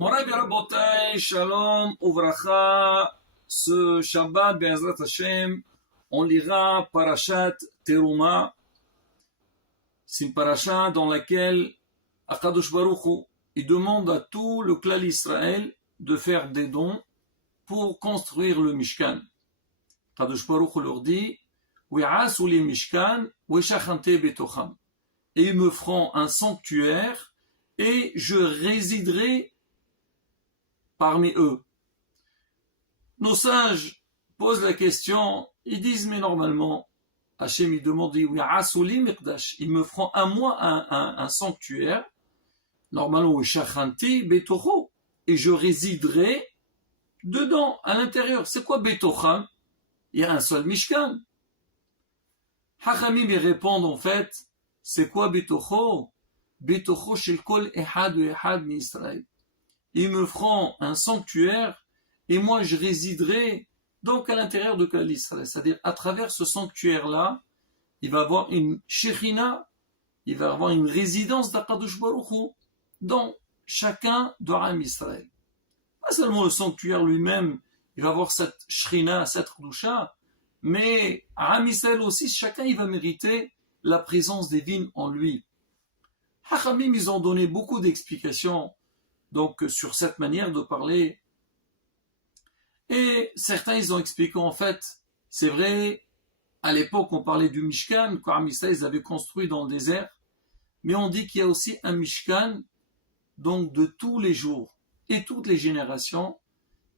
Moray Rabotay, Shalom, Uvracha, ce Shabbat, Be'ezrat Hashem, on lira Parashat Teruma. C'est une paracha dans laquelle Akadosh Baruch Hu, il demande à tout le clan d'Israël de faire des dons pour construire le Mishkan. Akadosh Baruch Hu leur dit, We'asu li Mishkan, we'shachante betocham. Et ils me feront un sanctuaire et je résiderai parmi eux. Nos sages posent la question, ils disent, mais normalement, Hachem il demande, ils me feront à moi un sanctuaire, normalement, et je résiderai dedans, à l'intérieur. C'est quoi Betocham? Il y a un seul Mishkan. Hachamim ils répondent en fait, c'est quoi Betocho? Betocho shel kol ehad ou ehad mi Israël. Ils me feront un sanctuaire et moi je résiderai donc à l'intérieur de Klal Israël. C'est-à-dire à travers ce sanctuaire-là, il va avoir une Shechina, il va avoir une résidence d'Akadosh Baruch Hu dans chacun d'Aram Israël. Pas seulement le sanctuaire lui-même, il va avoir cette Shechina, cette Kedusha, mais Aram Israël aussi, chacun il va mériter la présence divine en lui. Hachamim, ils ont donné beaucoup d'explications donc sur cette manière de parler. Et certains, ils ont expliqué en fait, c'est vrai, à l'époque on parlait du Mishkan, quand Am Israël ils avaient construit dans le désert, mais on dit qu'il y a aussi un Mishkan, donc de tous les jours et toutes les générations,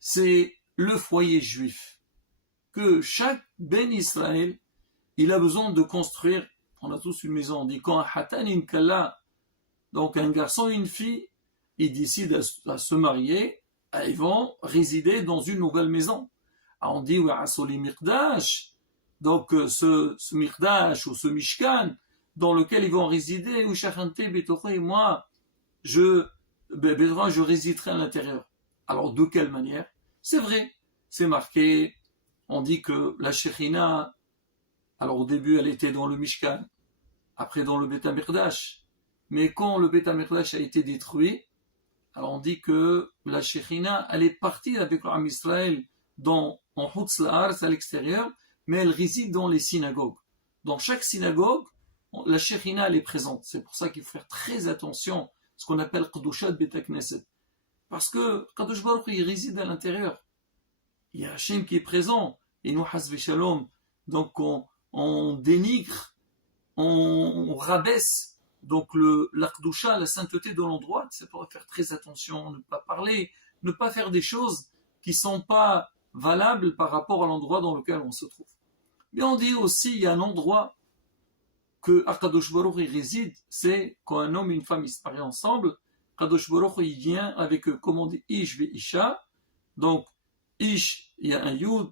c'est le foyer juif, que chaque Ben Israël, il a besoin de construire, on a tous une maison, on dit quand un Hatan in Kala, donc un garçon et une fille, ils décident à se marier, ils vont résider dans une nouvelle maison. Alors on dit, donc ce Mirdash ou ce Mishkan, dans lequel ils vont résider, et moi, je résiderai à l'intérieur. Alors de quelle manière? C'est vrai, c'est marqué, on dit que la Shechina, alors au début elle était dans le Mishkan, après dans le Beth HaMikdash, mais quand le Beth HaMikdash a été détruit, alors on dit que la Shechina, elle est partie avec l'Am Israël en Hutz La'aretz à l'extérieur, mais elle réside dans les synagogues. Dans chaque synagogue, la Shechina, elle est présente. C'est pour ça qu'il faut faire très attention à ce qu'on appelle Kedushat Bet HaKnesset. Parce que Kadosh Baruch Hu, il réside à l'intérieur. Il y a Hachem qui est présent. Et nous, Hasve Shalom, donc on dénigre, on rabaisse donc l'Akdoucha, la sainteté de l'endroit. C'est pour faire très attention, ne pas parler, ne pas faire des choses qui ne sont pas valables par rapport à l'endroit dans lequel on se trouve. Mais on dit aussi, il y a un endroit que Akadosh Baruch Hu réside, c'est quand un homme et une femme ils se marient ensemble, Akadosh Baruch Hu il vient avec eux, comme on dit Ish ve Isha, donc Ish, il y a un Yud,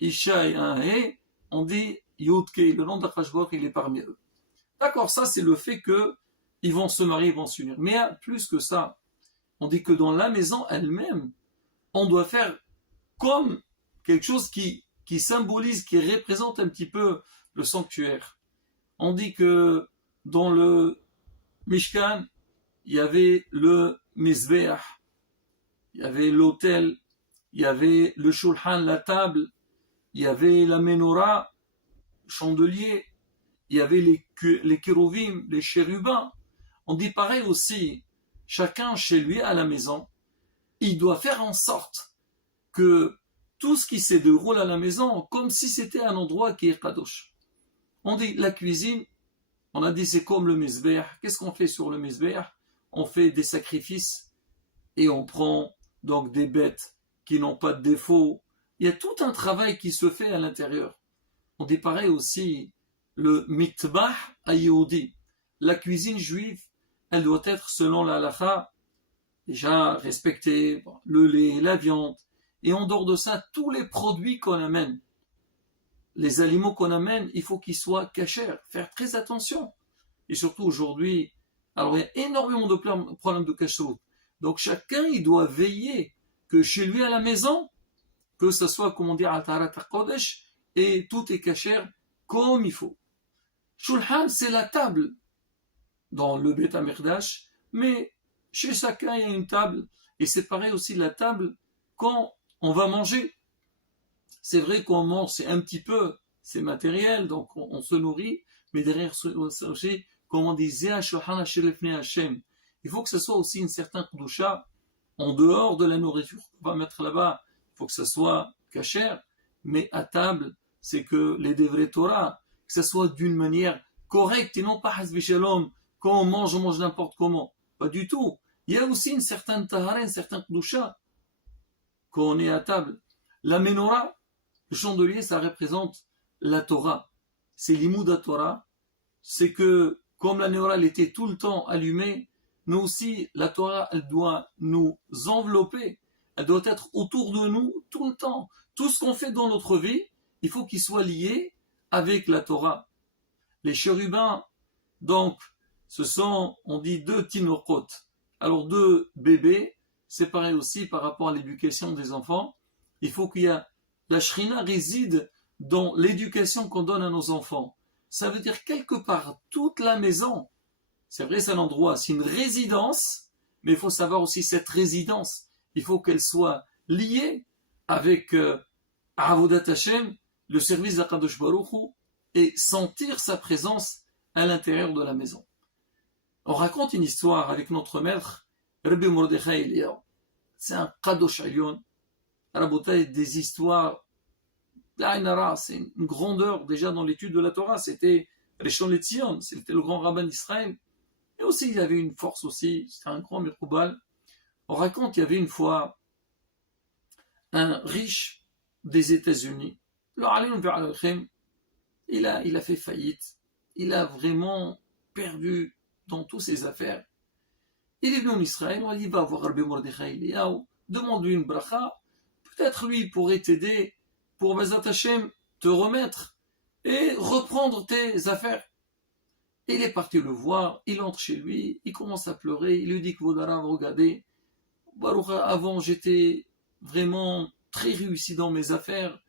Isha, il y a un He, on dit Yud Ke, le nom d'Akadosh Baruch Hu il est parmi eux. D'accord, ça c'est le fait qu'ils vont se marier, ils vont s'unir. Mais plus que ça, on dit que dans la maison elle-même, on doit faire comme quelque chose qui symbolise, qui représente un petit peu le sanctuaire. On dit que dans le Mishkan, il y avait le Mizbeach, il y avait l'autel, il y avait le Shulchan, la table, il y avait la Menorah, le chandelier, il y avait les kérovim, les chérubins. On dit pareil aussi, chacun chez lui à la maison, il doit faire en sorte que tout ce qui se déroule à la maison, comme si c'était un endroit qui est kadosh. On dit la cuisine, on a dit c'est comme le mizbeach. Qu'est-ce qu'on fait sur le mizbeach? On fait des sacrifices et on prend donc des bêtes qui n'ont pas de défaut. Il y a tout un travail qui se fait à l'intérieur. On dit pareil aussi, le mitbah ayodi, la cuisine juive, elle doit être selon la halakha, déjà respecter le lait, la viande, et en dehors de ça, tous les produits qu'on amène, les aliments qu'on amène, il faut qu'ils soient cachers, faire très attention. Et surtout aujourd'hui, alors il y a énormément de problèmes de kashrut. Donc chacun, il doit veiller que chez lui à la maison, que ce soit, comme on dit, al taharat kodesh, et tout est cacher comme il faut. Shulchan, c'est la table dans le Beth HaMikdash, mais chez chacun il y a une table, et c'est pareil aussi la table quand on va manger. C'est vrai qu'on mange, c'est un petit peu, c'est matériel, donc on se nourrit, mais derrière ce manger, comme on disait, il faut que ce soit aussi une certaine kdusha en dehors de la nourriture qu'on va mettre là-bas. Il faut que ce soit cachère, mais à table, c'est que les devrei Torah, que ce soit d'une manière correcte et non pas hasbi shalom, quand on mange n'importe comment. Pas du tout. Il y a aussi une certaine tahara, une certaine kdusha quand on est à table. La menorah, le chandelier, ça représente la Torah. C'est l'imouda Torah. C'est que, comme la menorah, elle était tout le temps allumée, nous aussi, la Torah, elle doit nous envelopper. Elle doit être autour de nous tout le temps. Tout ce qu'on fait dans notre vie, il faut qu'il soit lié avec la Torah. Les chérubins, donc, ce sont, on dit, 2 tinokot. Alors 2 bébés, c'est pareil aussi par rapport à l'éducation des enfants. Il faut qu'il y ait, la Shrina réside dans l'éducation qu'on donne à nos enfants. Ça veut dire quelque part, toute la maison, c'est vrai c'est un endroit, c'est une résidence, mais il faut savoir aussi cette résidence, il faut qu'elle soit liée avec Avodat Hashem, le service d'Akadosh Baruch Hu, et sentir sa présence à l'intérieur de la maison. On raconte une histoire avec notre maître, Rabbi Mordechai Eliyahu. C'est un Kadosh Elyon. Rabotai, des histoires, c'est une grandeur déjà dans l'étude de la Torah. C'était Rishon LeZion, c'était le grand rabbin d'Israël. Et aussi, il y avait une force aussi, c'était un grand Mekoubal. On raconte qu'il y avait une fois un riche des États-Unis. Il a fait faillite. Il a vraiment perdu dans toutes ses affaires. Il est venu en Israël, on a dit, va voir Rabbi Mordechai Eliyahu, demande-lui une bracha, peut-être lui pourrait t'aider pour Bezat Hashem te remettre et reprendre tes affaires. Il est parti le voir, il entre chez lui, il commence à pleurer, il lui dit que Vodarav, regardez, Baruch, avant j'étais vraiment très réussi dans mes affaires,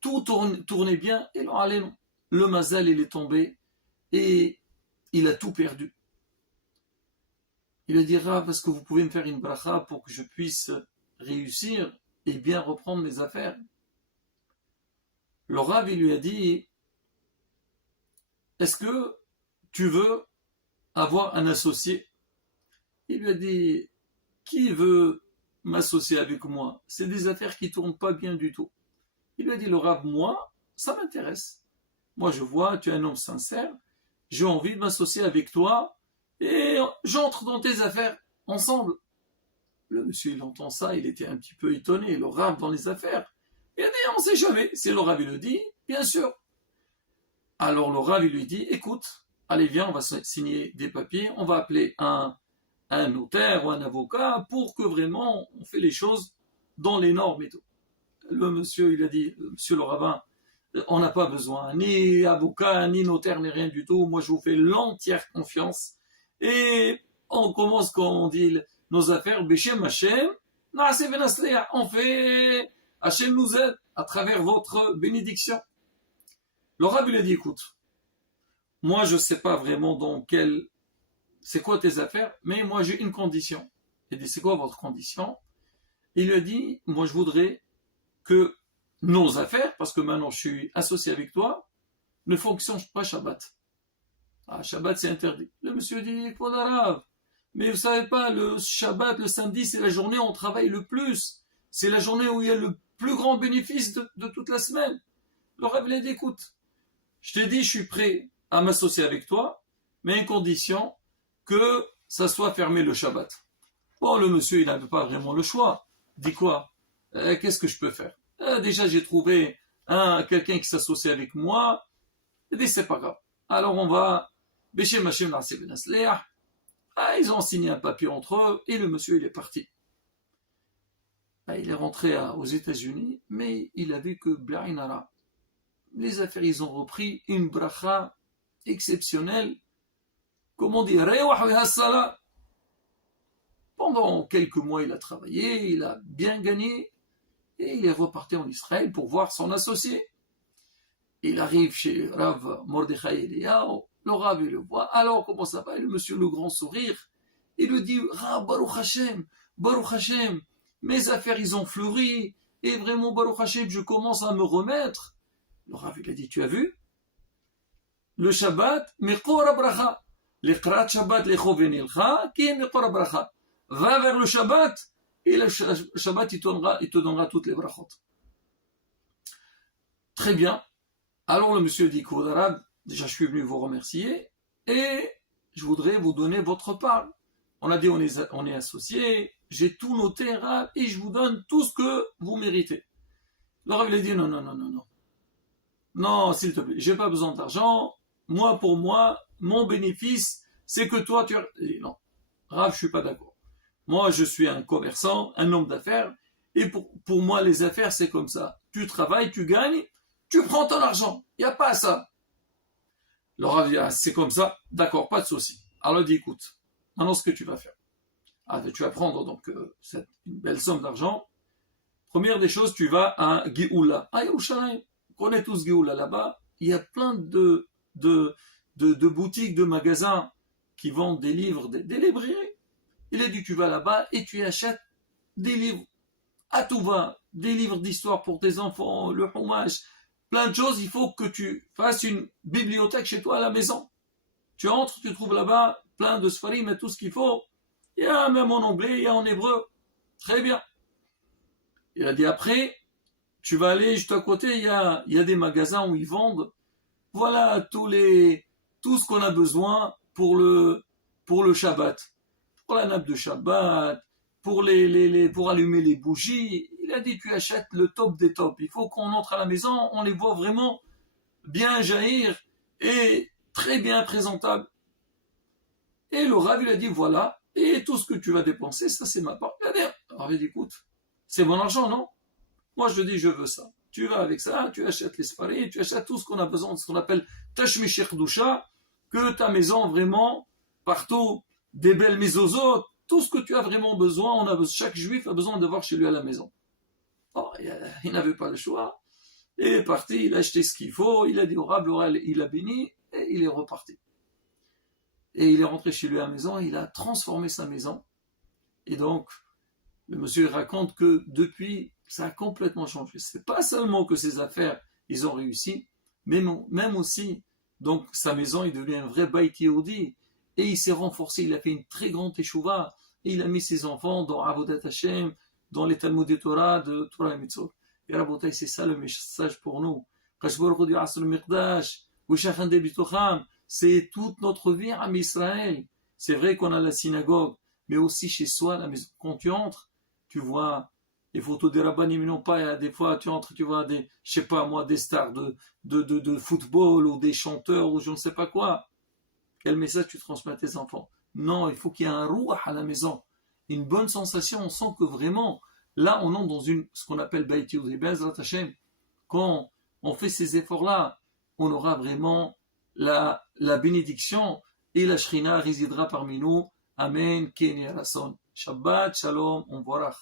tout tournait bien, et là, allez, non. Le mazal, il est tombé, et il a tout perdu. Il a dit, Rav, est-ce que vous pouvez me faire une bracha pour que je puisse réussir et bien reprendre mes affaires? Le Rav, il lui a dit, est-ce que tu veux avoir un associé? Il lui a dit, qui veut m'associer avec moi? C'est des affaires qui ne tournent pas bien du tout. Il lui a dit, le Rav, moi, ça m'intéresse. Moi, je vois, tu es un homme sincère, j'ai envie de m'associer avec toi, et j'entre dans tes affaires ensemble. Le monsieur, il entend ça, il était un petit peu étonné, le Rav dans les affaires. Il a dit, on ne sait jamais. Si le Rav il le dit, bien sûr. Alors le Rav il lui dit, écoute, allez viens, on va signer des papiers, on va appeler un notaire ou un avocat pour que vraiment on fait les choses dans les normes et tout. Le monsieur, il a dit, monsieur le rabbin, on n'a pas besoin ni avocat, ni notaire, ni rien du tout. Moi, je vous fais l'entière confiance. Et on commence, comme on dit, nos affaires, Beshem Hashem, on fait, Hashem nous aide à travers votre bénédiction. Le Rav lui a dit, écoute, moi, je ne sais pas vraiment c'est quoi tes affaires, mais moi, j'ai une condition. Il a dit, c'est quoi votre condition? Il lui a dit, moi, je voudrais que nos affaires, parce que maintenant je suis associé avec toi, ne fonctionnent pas Shabbat. Ah, Shabbat c'est interdit. Le monsieur dit, Rav, mais vous savez pas, le Shabbat, le samedi, c'est la journée où on travaille le plus. C'est la journée où il y a le plus grand bénéfice de toute la semaine. Le Rav lui a dit, écoute, je t'ai dit, je suis prêt à m'associer avec toi, mais à une condition que ça soit fermé le Shabbat. Bon, le monsieur, il n'avait pas vraiment le choix. Il dit quoi? Qu'est-ce que je peux faire? Déjà, j'ai trouvé quelqu'un qui s'associe avec moi. Il dit, c'est pas grave. Alors, on va... Ils ont signé un papier entre eux et le monsieur, il est parti. Il est rentré aux États-Unis, mais il a vu que Blainara, les affaires, ils ont repris une bracha exceptionnelle. Comment on dit? Pendant quelques mois, il a travaillé, il a bien gagné. Et il est reparti en Israël pour voir son associé. Il arrive chez Rav Mordechai Eliyahu, le Rav il le voit, alors comment ça va? Et le monsieur le grand sourire, il lui dit, ah, Baruch Hashem, mes affaires, ils ont fleuri, et vraiment, Baruch Hashem, je commence à me remettre. Le Rav, il a dit, tu as vu? Le Shabbat, Mekor Bracha. L'Iqrat Shabbat, Lecho Venilcha, qui est Mekor Bracha. Va vers le Shabbat, et le Shabbat, il te donnera toutes les brachot. Très bien. Alors le monsieur dit, Koudarab, déjà je suis venu vous remercier, et je voudrais vous donner votre part. On a dit, on est associés, j'ai tout noté, Rav, et je vous donne tout ce que vous méritez. Le Rav, il a dit, non. Non, s'il te plaît, j'ai pas besoin d'argent. Moi, pour moi, mon bénéfice, c'est que toi, tu as... Non, Rav, je suis pas d'accord. Moi, je suis un commerçant, un homme d'affaires, et pour moi, les affaires, c'est comme ça. Tu travailles, tu gagnes, tu prends ton argent. Il n'y a pas ça. Le Rav dit, ah, c'est comme ça, d'accord, pas de souci. Alors, il dit, écoute, maintenant, ce que tu vas faire. Ah, tu vas prendre donc une belle somme d'argent. Première des choses, tu vas à Géoula. Ah, Yerushalayim. On connaît tous Géoula là-bas. Il y a plein de boutiques, de magasins qui vendent des livres, des librairies. Il a dit, tu vas là-bas et tu achètes des livres à tout va, des livres d'histoire pour tes enfants, le Humash, plein de choses. Il faut que tu fasses une bibliothèque chez toi à la maison. Tu entres, tu trouves là-bas plein de sfarim et tout ce qu'il faut. Il y a même en anglais, il y a en hébreu. Très bien. Il a dit, après, tu vas aller juste à côté, il y a des magasins où ils vendent, voilà, tout ce qu'on a besoin pour le Shabbat. Pour la nappe de Shabbat, pour allumer les bougies. Il a dit, tu achètes le top des tops. Il faut qu'on entre à la maison, on les voit vraiment bien jaillir et très bien présentables. Et le Rav, il a dit, voilà, et tout ce que tu vas dépenser, ça c'est ma part. Il a dit, écoute, c'est mon argent, non? Moi, je dis, je veux ça. Tu vas avec ça, tu achètes les sfarim, tu achètes tout ce qu'on a besoin, ce qu'on appelle Tashmishir Dusha, que ta maison, vraiment, partout, des belles mezozot, tout ce que tu as vraiment besoin, chaque juif a besoin d'avoir chez lui à la maison. Oh, il n'avait pas le choix. Il est parti, il a acheté ce qu'il faut, il a dit au Rav, il a béni, et il est reparti. Et il est rentré chez lui à la maison, et il a transformé sa maison. Et donc, le monsieur raconte que depuis, ça a complètement changé. C'est pas seulement que ses affaires, ils ont réussi, mais même aussi, donc sa maison, il devient un vrai Beit Yehudi, et il s'est renforcé, il a fait une très grande teshuva, et il a mis ses enfants dans Avodat Hashem, dans les Talmud de Torah, de Torah et Mitzvot. Et Rabotai, c'est ça le message pour nous. C'est toute notre vie à Israël. C'est vrai qu'on a la synagogue, mais aussi chez soi, la maison. Quand tu entres, tu vois les photos des rabbanim, non pas, des fois tu entres, tu vois des stars de football ou des chanteurs ou je ne sais pas quoi. Quel message tu transmets à tes enfants? Non, il faut qu'il y ait un rouah à la maison, une bonne sensation. On sent que vraiment, là, on entre dans ce qu'on appelle Beit Yehudi. Be'ezrat Hashem, quand on fait ces efforts-là, on aura vraiment la bénédiction et la Shrina résidera parmi nous. Amen. Ken Yarason. Shabbat Shalom. On voit.